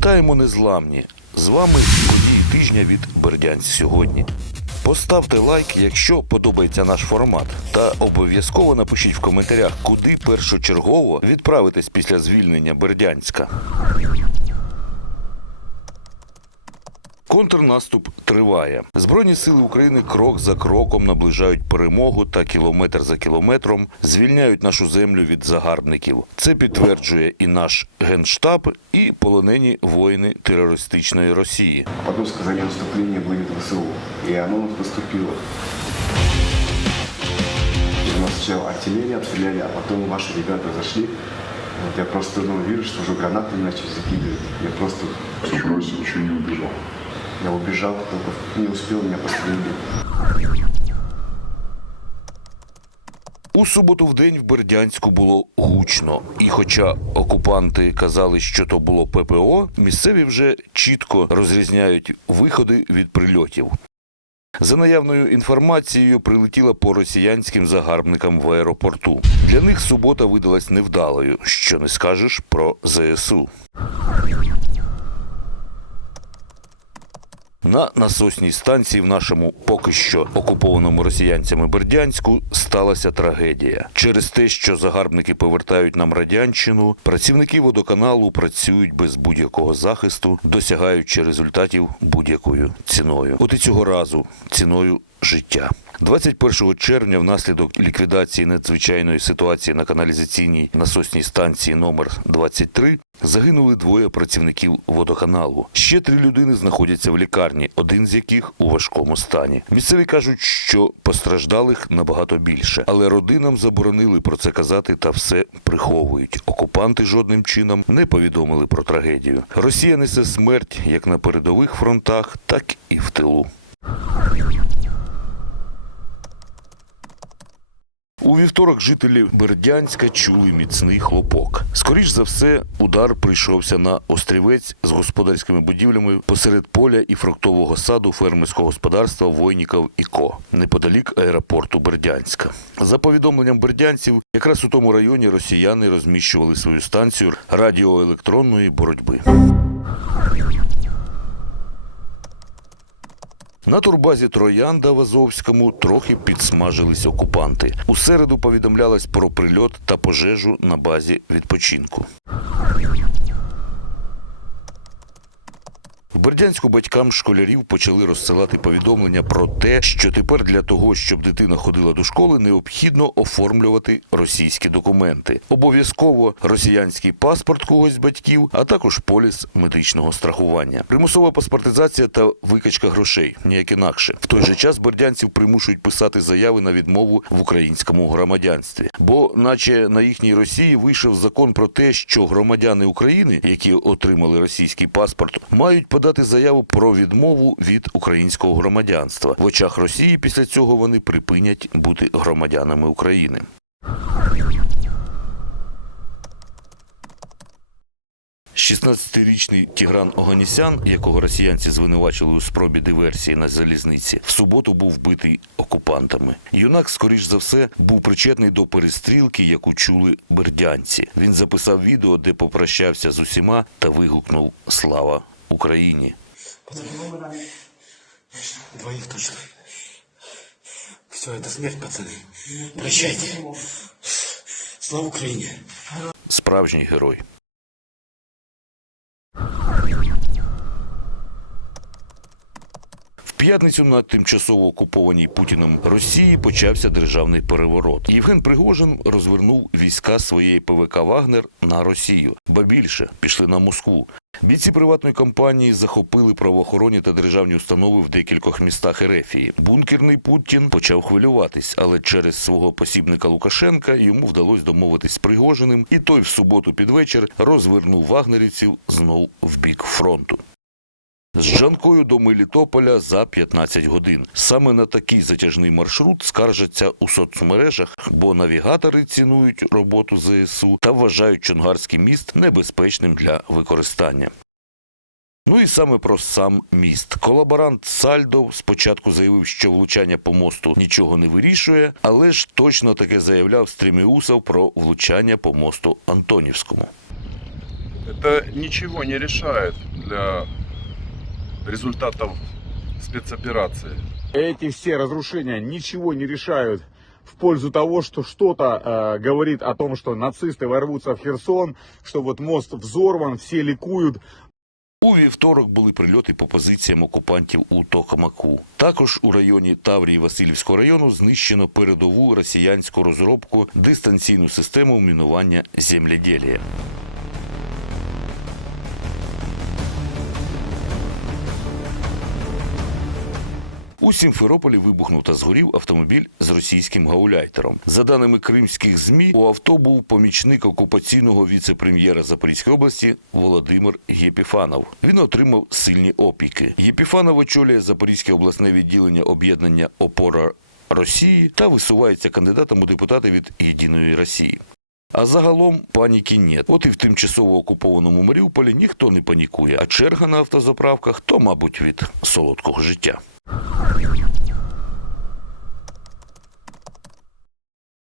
Вітаємо незламні! З вами події тижня від Бердянськ сьогодні. Поставте лайк, якщо подобається наш формат, та обов'язково напишіть в коментарях, куди першочергово відправитесь після звільнення Бердянська. Контрнаступ триває. Збройні сили України крок за кроком наближають перемогу та кілометр за кілометром звільняють нашу землю від загарбників. Це підтверджує і наш генштаб, і полонені воїни терористичної Росії. Потом сказали наступление будет ВСУ. И оно наступило. У нас сначала артиллерия обстреляли, а потом ваши ребята зашли. Вот я просто ну, вижу, что уже гранаты начали закидывать. Я просто Бросил, еще не убежал. Я убежал, только не успел, меня пострелили. У суботу в день в Бердянську було гучно, і хоча окупанти казали, що то було ППО, місцеві вже чітко розрізняють виходи від прильотів. За наявною інформацією, прилетіла по росіянським загарбникам в аеропорту. Для них субота видалась невдалою, що не скажеш про ЗСУ. На насосній станції в нашому поки що окупованому росіянцями Бердянську сталася трагедія. Через те, що загарбники повертають нам радянщину, працівники водоканалу працюють без будь-якого захисту, досягаючи результатів будь-якою ціною. От і цього разу ціною життя. 21 червня внаслідок ліквідації надзвичайної ситуації на каналізаційній насосній станції номер 23 загинули двоє працівників водоканалу. Ще три людини знаходяться в лікарні, один з яких у важкому стані. Місцеві кажуть, що постраждалих набагато більше, але родинам заборонили про це казати та все приховують. Окупанти жодним чином не повідомили про трагедію. Росія несе смерть як на передових фронтах, так і в тилу. Вівторок жителі Бердянська чули міцний хлопок. Скоріш за все, удар прийшовся на острівець з господарськими будівлями посеред поля і фруктового саду фермерського господарства Войніков і Ко неподалік аеропорту Бердянська. За повідомленням бердянців, якраз у тому районі росіяни розміщували свою станцію радіоелектронної боротьби. На турбазі Троянда в Азовському трохи підсмажились окупанти. У середу повідомлялось про прильот та пожежу на базі відпочинку. Бердянську батькам школярів почали розсилати повідомлення про те, що тепер для того, щоб дитина ходила до школи, необхідно оформлювати російські документи. Обов'язково росіянський паспорт когось з батьків, а також поліс медичного страхування. Примусова паспортизація та викачка грошей ніяк інакше. В той же час бердянців примушують писати заяви на відмову в українському громадянстві. Бо, наче на їхній Росії вийшов закон про те, що громадяни України, які отримали російський паспорт, мають подати заяву про відмову від українського громадянства. В очах Росії після цього вони припинять бути громадянами України. – 16-річний Тігран Оганісян, якого росіянці звинувачили у спробі диверсії на залізниці, в суботу був вбитий окупантами. Юнак, скоріш за все, був причетний до перестрілки, яку чули бердянці. Він записав відео, де попрощався з усіма та вигукнув Слава Україні. Двоїх точно. Все, это смерть, пацаны. Прощайте. Слава Україні! Справжній герой. П'ятницю на тимчасово окупованій Путіним Росії почався державний переворот. Євген Пригожин розвернув війська своєї ПВК Вагнер на Росію, ба більше пішли на Москву. Бійці приватної компанії захопили правоохоронні та державні установи в декількох містах Ерефії. Бункерний Путін почав хвилюватись, але через свого посібника Лукашенка йому вдалося домовитись з Пригожиним, і той в суботу під вечір розвернув вагнерівців знов в бік фронту. З Жанкою до Мелітополя за 15 годин. Саме на такий затяжний маршрут скаржаться у соцмережах, бо навігатори цінують роботу ЗСУ та вважають Чонгарський міст небезпечним для використання. Ну і саме про сам міст. Колаборант Сальдов спочатку заявив, що влучання по мосту нічого не вирішує, але ж точно таке заявляв Стріміусов про влучання по мосту Антонівському. Это ничего не решает. для результатов спецоперации. Эти все разрушения ничего не решают в пользу того, что что-то э, говорит о том, что нацисты ворвутся в Херсон, что вот мост взорван, все ликуют, У вівторок були прильоти по позиціям окупантів у Токамаку. Також у районі Таврії Васильівського району знищено передову росіянську розробку дистанційну систему мінування земледілія. У Сімферополі вибухнув та згорів автомобіль з російським гауляйтером. За даними кримських змі, у авто був помічник окупаційного віце-прем'єра Запорізької області Володимир Єпіфанов. Він отримав сильні опіки. Єпіфанов очолює Запорізьке обласне відділення об'єднання Опора Росії та висувається кандидатом у депутати від Єдиної Росії. А загалом паніки нет. От і в тимчасово окупованому Маріуполі ніхто не панікує, а черга на автозаправках то, мабуть, від солодкого життя.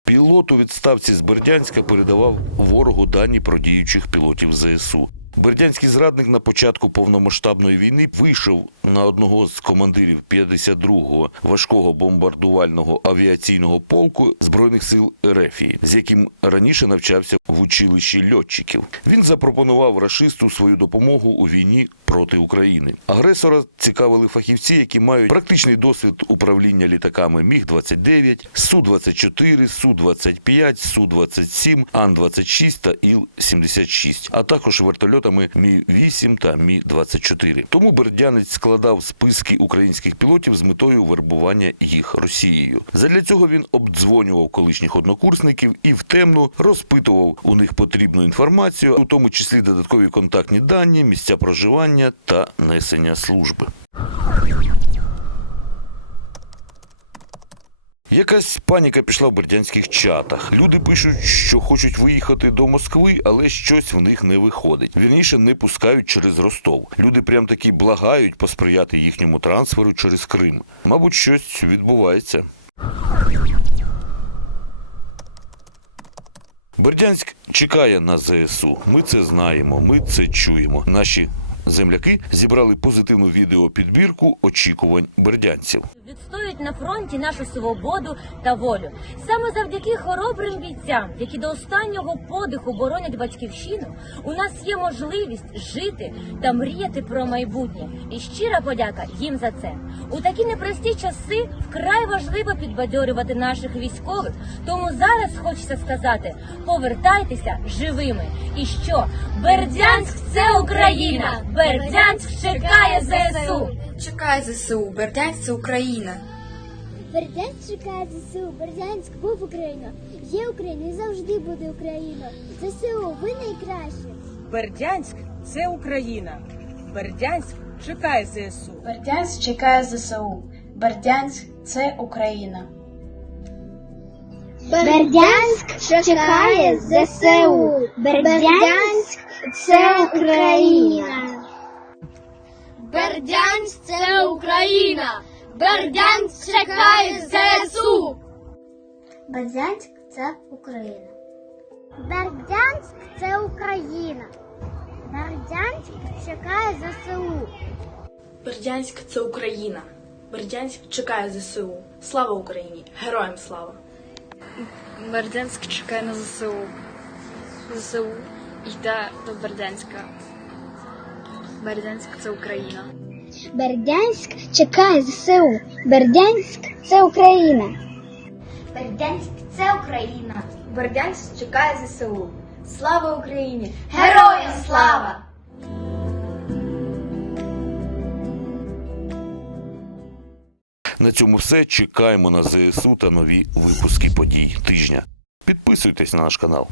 Пілот у відставці з Бердянська передавав ворогу дані про діючих пілотів ЗСУ. Бердянський зрадник на початку повномасштабної війни вийшов на одного з командирів 52-го важкого бомбардувального авіаційного полку збройних сил Ерефії, з яким раніше навчався в училищі льотчиків. Він запропонував рашисту свою допомогу у війні проти України. Агресора цікавили фахівці, які мають практичний досвід управління літаками Міг 29 Су 24 Су 25 Су 27 Ан 26 та Іл 76 а також вертольотами Мі 8 та Мі 24 Тому бердянець складав списки українських пілотів з метою вербування їх Росією. Задля цього він обдзвонював колишніх однокурсників і втемну розпитував у них потрібну інформацію, у тому числі додаткові контактні дані, місця проживання та несення служби. Якась паніка пішла в бердянських чатах. Люди пишуть, що хочуть виїхати до Москви, але щось в них не виходить. Вірніше не пускають через Ростов. Люди прям таки благають посприяти їхньому трансферу через Крим. Мабуть, щось відбувається. Бердянськ чекає на ЗСУ. Ми це знаємо, ми це чуємо. Наші земляки зібрали позитивну відеопідбірку очікувань бердянців. відстоюють на фронті нашу свободу та волю. Саме завдяки хоробрим бійцям, які до останнього подиху боронять батьківщину, у нас є можливість жити та мріяти про майбутнє. І щира подяка їм за це. У такі непрості часи вкрай важливо підбадьорювати наших військових. Тому зараз хочеться сказати: повертайтеся живими. І що Бердянськ це Україна! Бердянськ чекає ЗСУ! Чекає ЗСУ, Бердянськ це Україна. Бердянськ чекає ЗСУ, Бердянськ був Україна. Є Україна і завжди буде Україна. ЗСУ, ви найкращі. Бердянськ це Україна. Бердянськ чекає ЗСУ. Бердянськ чекає ЗСУ. Бердянськ це Україна. Бердянськ чекає ЗСУ. Бердянськ це Україна. Бердянськ це Україна. Бердянськ чекає ЗСУ. Бердянськ це Україна. Бердянськ це Україна. Бердянськ чекає ЗСУ. Бердянськ це Україна. Бердянськ чекає ЗСУ. Слава Україні! Героям слава! Бердянськ чекає на ЗСУ. ЗСУ йде до Бердянська. Бердянськ це Україна. Бердянськ чекає ЗСУ. Бердянськ це Україна. Бердянськ це Україна. Бердянськ чекає ЗСУ. Слава Україні! Героям слава! На цьому все. Чекаємо на ЗСУ та нові випуски подій тижня. Підписуйтесь на наш канал.